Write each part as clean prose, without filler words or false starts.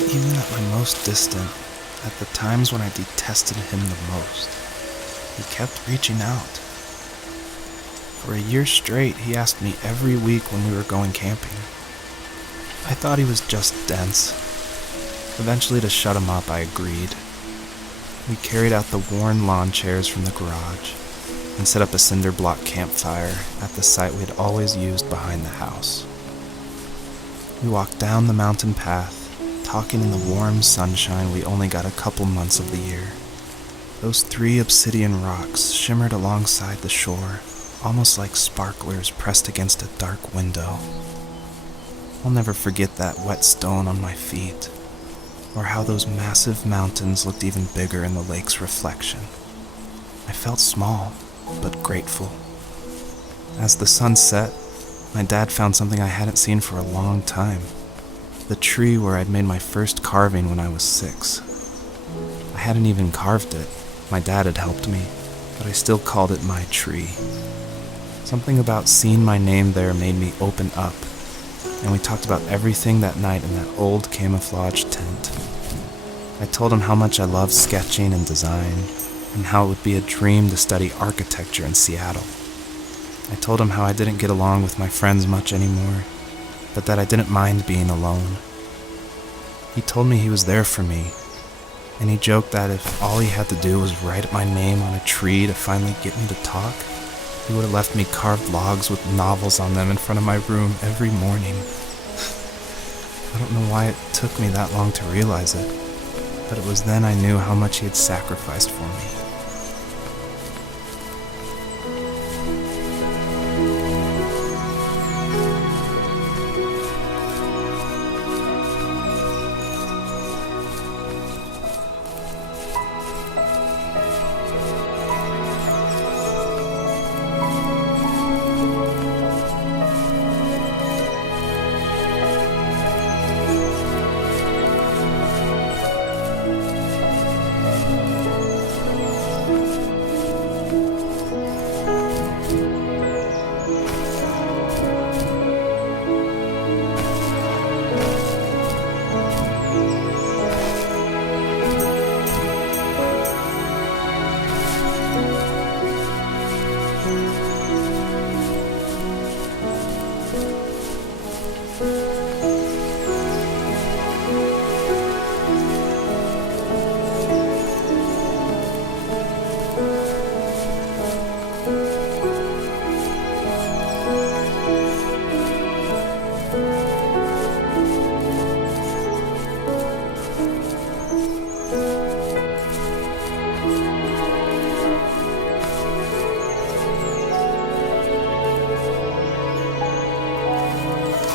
Even at my most distant, at the times when I detested him the most, he kept reaching out. For a year straight, he asked me every week when we were going camping. I thought he was just dense. Eventually, to shut him up, I agreed. We carried out the worn lawn chairs from the garage and set up a cinder block campfire at the site we had always used behind the house. We walked down the mountain path, talking in the warm sunshine we only got a couple months of the year. Those 3 obsidian rocks shimmered alongside the shore, almost like sparklers pressed against a dark window. I'll never forget that wet stone on my feet, or how those massive mountains looked even bigger in the lake's reflection. I felt small, but grateful. As the sun set, my dad found something I hadn't seen for a long time. The tree where I'd made my first carving when I was 6. I hadn't even carved it. My dad had helped me, but I still called it my tree. Something about seeing my name there made me open up, and we talked about everything that night in that old camouflage tent. I told him how much I loved sketching and design, and how it would be a dream to study architecture in Seattle. I told him how I didn't get along with my friends much anymore, but that I didn't mind being alone. He told me he was there for me, and he joked that if all he had to do was write my name on a tree to finally get me to talk, he would have left me carved logs with novels on them in front of my room every morning. I don't know why it took me that long to realize it, but it was then I knew how much he had sacrificed for me.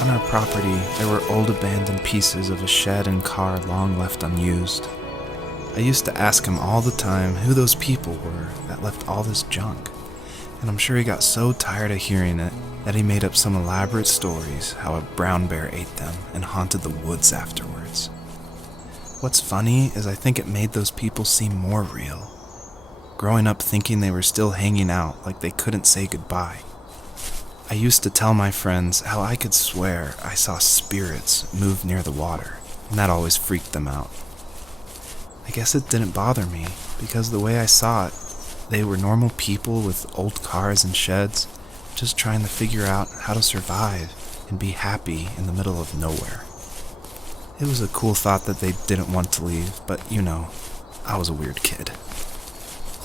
On our property, there were old abandoned pieces of a shed and car long left unused. I used to ask him all the time who those people were that left all this junk, and I'm sure he got so tired of hearing it that he made up some elaborate stories how a brown bear ate them and haunted the woods afterwards. What's funny is I think it made those people seem more real, growing up thinking they were still hanging out like they couldn't say goodbye. I used to tell my friends how I could swear I saw spirits move near the water, and that always freaked them out. I guess it didn't bother me, because the way I saw it, they were normal people with old cars and sheds, just trying to figure out how to survive and be happy in the middle of nowhere. It was a cool thought that they didn't want to leave, but I was a weird kid.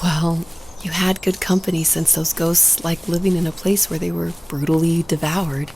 Well, you had good company since those ghosts liked living in a place where they were brutally devoured.